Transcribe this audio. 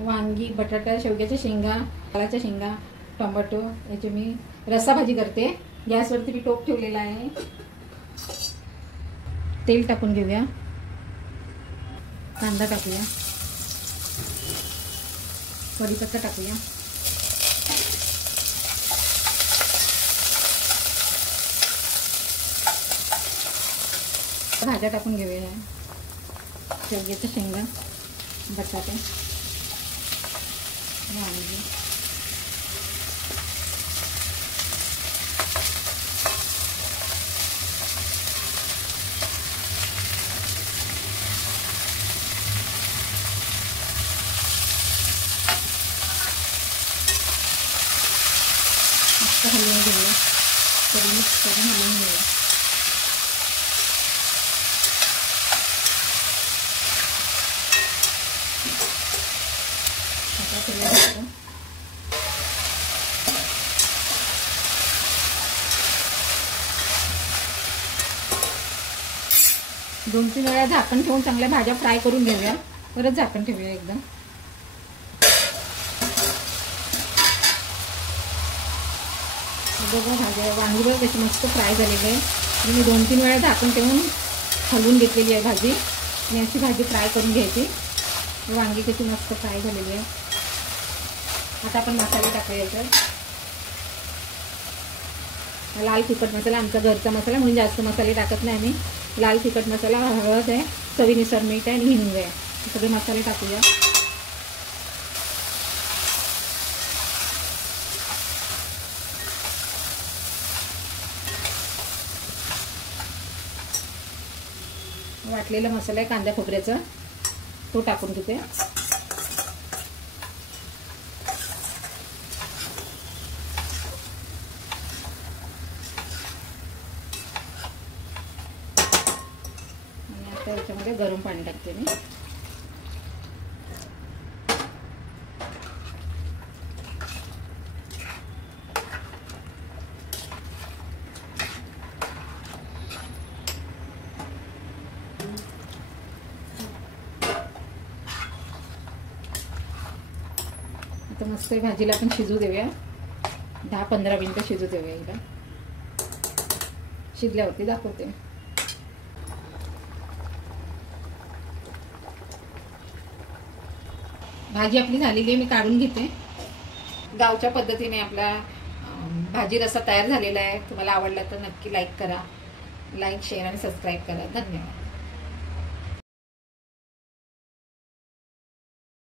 वांगी, बटाटा, शेवग्याच्या शेंगा, वालाच्या शेंगा, टोमॅटो याची मी रस्सा भाजी करते। गॅसवरती मी टोप ठेवलेला आहे। तेल टाकून घेऊया, कांदा टाकूया, कढीपत्ता टाकूया, भाज्या टाकून घेऊया, शेवग्याच्या शेंगा, बटाटे, वांगी, मस्त हलवून घेऊया, कढी मिक्स करून हलवून घेऊया। दोन तीन वेळा झाकण ठेवून चांगल्या भाज्या फ्राय करून घेऊया, परत झाकण ठेवूया एकदम। बघा भाज्या वांगी बघ कशी मस्त फ्राय झालेली आहे। मी दोन तीन वेळा झाकण ठेवून हलवून घेतलेली आहे भाजी, आणि अशी भाजी फ्राय करून घ्यायची। वांगी कशी मस्त फ्राय झालेली आहे। आता आपण मसाले टाकूया याच्यात। लाल तिखट मसाला आमचा घरचा मसाला म्हणून जास्त मसाले टाकत नाही आम्ही। लाल तिखट मसाला, हळद आहे, चवीनुसार मीठ आहे आणि हिंग आहे, सगळे मसाले टाकूया। वाटलेला मसाला आहे कांदा खोबऱ्याचा, तो टाकून घेते। आता याच्यामध्ये गरम पाणी टाकते मी। आता मस्त भाजीला आपण शिजू देऊया, 10-15 मिनिटं शिजू देऊया। हिला शिजल्यावरती दाखवते। भाजी आपली झालेली आहे, मी काढून घेते। गावच्या पद्धतीने आपला भाजी रस्सा तयार झालेला आहे। तुम्हाला आवडला तर नक्की लाईक करा, लाईक, शेअर आणि सबस्क्राईब करा। धन्यवाद।